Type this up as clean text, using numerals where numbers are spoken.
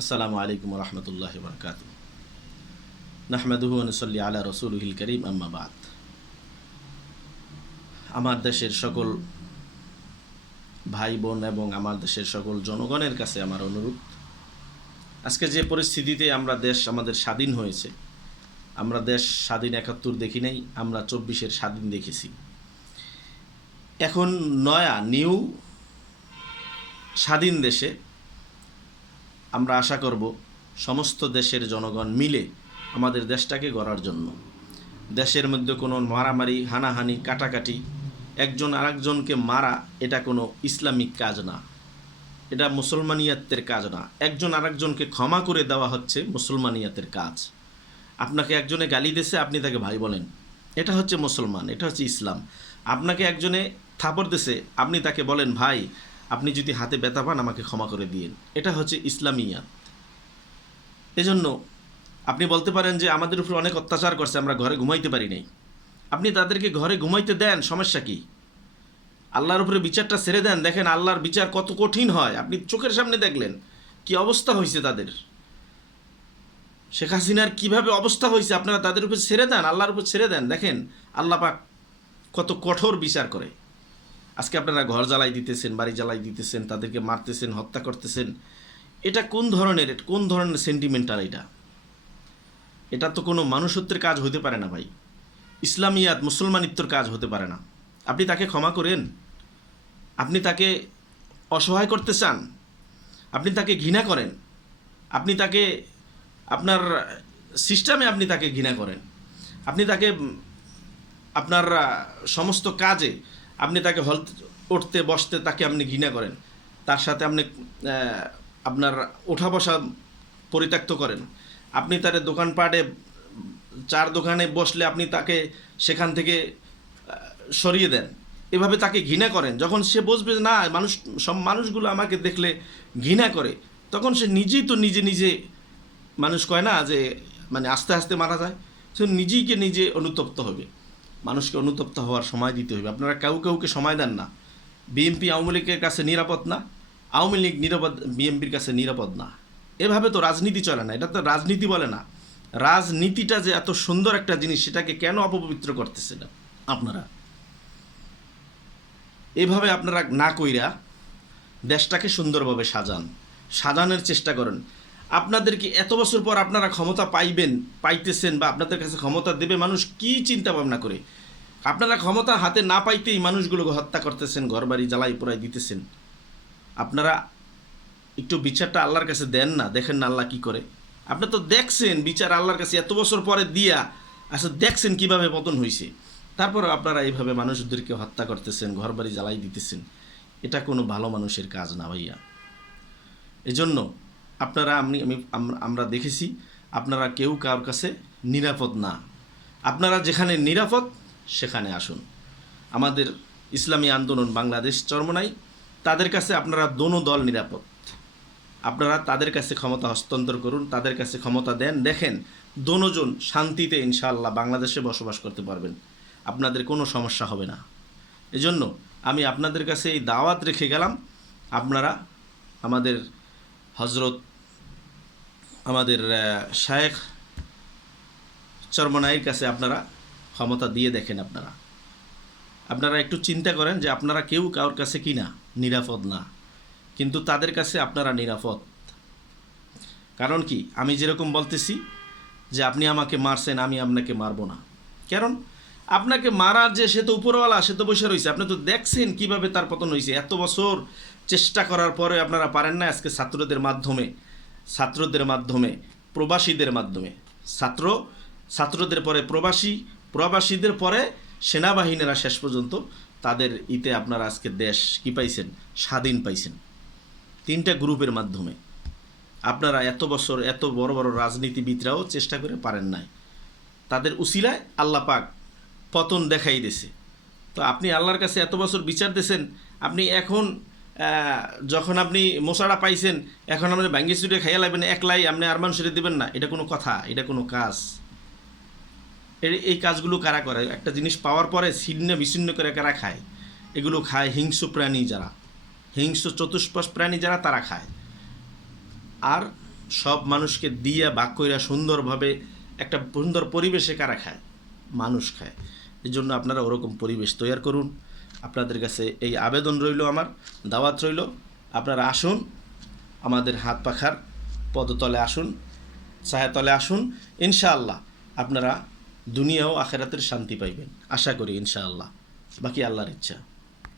আসসালামু আলাইকুম রহমতুল্লাহ বরকাত নাহমাদুহু ওয়া নুসাল্লি আলা রাসূলিহিল কারীম আম্মা বাদ। আমার দেশের সকল ভাই বোন এবং আমার দেশের সকল জনগণের কাছে আমার অনুরোধ, আজকে যে পরিস্থিতিতে দেশ আমাদের স্বাধীন হয়েছে, আমরা দেশ স্বাধীন ৭১ দেখি নাই, আমরা ২৪-এর স্বাধীন দেখেছি। এখন নিউ স্বাধীন দেশে আমরা আশা করব সমস্ত দেশের জনগণ মিলে আমাদের দেশটাকে গড়ার জন্য। দেশের মধ্যে কোনো মারামারি, হানাহানি, কাটাকাটি, একজন আরেকজনকে মারা, এটা কোনো ইসলামিক কাজ না, এটা মুসলমানিয়াতের কাজ না। একজন আরেকজনকে ক্ষমা করে দেওয়া হচ্ছে মুসলমানিয়াতের কাজ। আপনাকে একজনে গালি দিয়েছে, আপনি তাকে ভাই বলেন, এটা হচ্ছে মুসলমান, এটা হচ্ছে ইসলাম। আপনাকে একজনে থাপড় দিয়েছে, আপনি তাকে বলেন ভাই, আপনি যদি হাতে ব্যথা পান আমাকে ক্ষমা করে দিয়েন, এটা হচ্ছে ইসলামিয়াত। এজন্য আপনি বলতে পারেন যে আমাদের উপর অনেক অত্যাচার করছে, আমরা ঘরে ঘুমাইতে পারি নাই। আপনি তাদেরকে ঘরে ঘুমাইতে দেন, সমস্যা কি? আল্লাহর উপরে বিচারটা ছেড়ে দেন, দেখেন আল্লাহর বিচার কত কঠিন হয়। আপনি চোখের সামনে দেখলেন কি অবস্থা হয়েছে তাদের, শেখ হাসিনার কীভাবে অবস্থা হয়েছে। আপনারা তাদের উপর ছেড়ে দেন, আল্লাহর উপর ছেড়ে দেন, দেখেন আল্লাহ পাক কত কঠোর বিচার করে। আজকে আপনারা ঘর জ্বালাই দিতেছেন, বাড়ি জ্বালাই দিতেছেন, তাদেরকে মারতেছেন, হত্যা করতেছেন। এটা কোন ধরনের সেন্টিমেন্টাল? এটা তো কোনো মানুষত্বের কাজ হতে পারে না ভাই, ইসলামিয়াত মুসলমানিত্বর কাজ হতে পারে না। আপনি তাকে ক্ষমা করেন, আপনি তাকে অসহায় করতে চান, আপনি তাকে ঘৃণা করেন, আপনি তাকে আপনার সিস্টেমে আপনি তাকে ঘৃণা করেন, আপনি তাকে আপনার সমস্ত কাজে আপনি তাকে উঠতে বসতে তাকে আপনি ঘৃণা করেন, তার সাথে আপনি আপনার ওঠা বসা পরিত্যক্ত করেন, আপনি তার দোকানপাটে চার দোকানে বসলে আপনি তাকে সেখান থেকে সরিয়ে দেন, এভাবে তাকে ঘৃণা করেন। যখন সে বুঝবে না সব মানুষগুলো আমাকে দেখলে ঘৃণা করে, তখন সে নিজেই তো নিজে মানুষ কয় না যে আস্তে আস্তে মারা যায়, সে নিজেইকে নিজে অনুতপ্ত হবে। মানুষকে অনুতপ্ত হওয়ার সময় দিতে হবে। আপনারা কাউকে সময় দেন না। বিএনপি আওয়ামী লীগের কাছে নিরাপদ না, আওয়ামী লীগ নিরাপদ বিএনপির কাছে নিরাপদ না। এভাবে তো রাজনীতি চলে না, এটা তো রাজনীতি বলে না। রাজনীতিটা যে এত সুন্দর একটা জিনিস, সেটাকে কেন অপবিত্র করতেছে না আপনারা? এভাবে আপনারা না কইরা দেশটাকে সুন্দরভাবে সাজানোর চেষ্টা করেন। আপনাদের কি এত বছর পর আপনারা ক্ষমতা পাইতেছেন, বা আপনাদের কাছে ক্ষমতা দেবে মানুষ, কি চিন্তা ভাবনা করে আপনারা ক্ষমতা হাতে না পাইতেই মানুষগুলোকে হত্যা করতেছেন, ঘরবাড়ি জ্বালাই পোড়াই দিতেছেন? আপনারা একটু বিচারটা আল্লাহর কাছে দেন না, দেখেন না আল্লাহ কি করে। আপনি তো দেখছেন বিচার আল্লাহর কাছে এত বছর পরে দিয়া, আচ্ছা দেখছেন কিভাবে পতন হয়েছে, তারপরে আপনারা এইভাবে মানুষদেরকে হত্যা করতেছেন, ঘরবাড়ি জ্বালাই দিতেছেন। এটা কোনো ভালো মানুষের কাজ না ভাইয়া। এজন্য আপনারা আমরা দেখেছি আপনারা কেউ কারোর কাছে নিরাপদ না। আপনারা যেখানে নিরাপদ সেখানে আসুন। আমাদের ইসলামী আন্দোলন বাংলাদেশ চরমোনাই, তাদের কাছে আপনারা দোনো দল নিরাপদ। আপনারা তাদের কাছে ক্ষমতা হস্তান্তর করুন, তাদের কাছে ক্ষমতা দেন, দেখেন দোনোজন শান্তিতে ইনশাআল্লাহ বাংলাদেশে বসবাস করতে পারবেন, আপনাদের কোনো সমস্যা হবে না। এজন্য আমি আপনাদের কাছে এই দাওয়াত রেখে গেলাম, আপনারা আমাদের হজরত আমাদের শায়েখ চরমোনাইয়ের কাছে আপনারা ক্ষমতা দিয়ে দেখেন। আপনারা একটু চিন্তা করেন যে আপনারা কেউ কারোর কাছে কি না নিরাপদ না, কিন্তু তাদের কাছে আপনারা নিরাপদ। কারণ কি, আমি যেরকম বলতেছি যে আপনি আমাকে মারছেন, আমি আপনাকে মারব না। কারণ আপনাকে মারার যে সে তো উপরওয়ালা, সে তো বসে রয়েছে। আপনি তো দেখছেন কিভাবে তার পতন হয়েছে। এত বছর চেষ্টা করার পরে আপনারা পারেন না। আজকে ছাত্রদের মাধ্যমে প্রবাসীদের মাধ্যমে ছাত্রদের পরে প্রবাসীদের পরে সেনাবাহিনীরা শেষ পর্যন্ত তাদের আপনারা আজকে দেশ কি পাইছেন, স্বাধীন পাইছেন। 3টা গ্রুপের মাধ্যমে আপনারা এত বছর এত বড় বড় রাজনীতিবিদরাও চেষ্টা করে পারেন নাই। তাদের উসিলায় আল্লাহ পাক পতন দেখাই দিয়েছে। তো আপনি আল্লাহর কাছে এত বছর বিচার দিয়েছেন, আপনি এখন যখন আপনি মোসাড়া পাইছেন, এখন আপনি ভাঙ্গি চুটে খাইয়া লাগবেন, একলাই আপনি আরমান সেরে দেবেন না? এটা কোনো কথা? এটা কোনো কাজ? এই কাজগুলো কারা করে? একটা জিনিস পাওয়ার পরে ছিন্ন বিচ্ছিন্ন করে কারা খায়? এগুলো খায় হিংস্র চতুষ্পদ প্রাণী যারা, তারা খায়। আর সব মানুষকে দিয়া ভাগ কইরা সুন্দরভাবে একটা সুন্দর পরিবেশে কারা খায়? মানুষ খায়। এই জন্য আপনারা ওরকম পরিবেশ তৈরি করুন। আপনাদের কাছে এই আবেদন রইল, আমার দাওয়াত রইল, আপনারা আসুন, আমাদের হাত পাখার পদতলে আসুন, ছায়াতলে আসুন। ইনশাআল্লাহ আপনারা দুনিয়া ও আখেরাতের শান্তি পাইবেন, আশা করি ইনশাআল্লাহ। বাকি আল্লাহর ইচ্ছা।